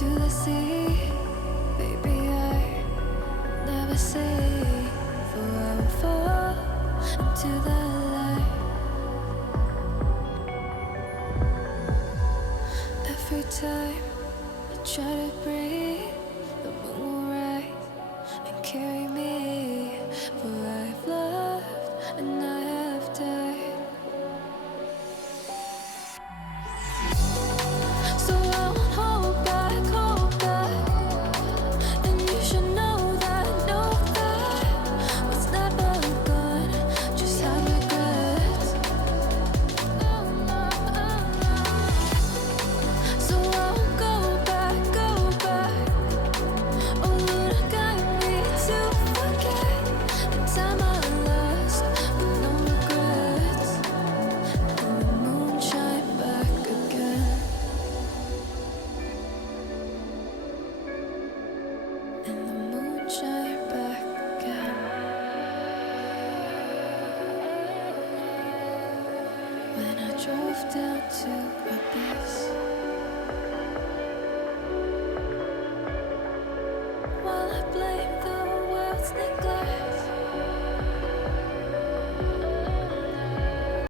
to the sea. Baby, I never say, for I will fall into the light. Every time I try to breathe, the moon will rise and carry me. For I've loved and I have died. So I won't hold back, hold back. And you should know that was never gonna just have regrets. So I won't go back, go back. Oh Lord, got me to forget the time I lost with no regrets. And the moon shine back again. And the moon shine back again. When I drove down to Abyss.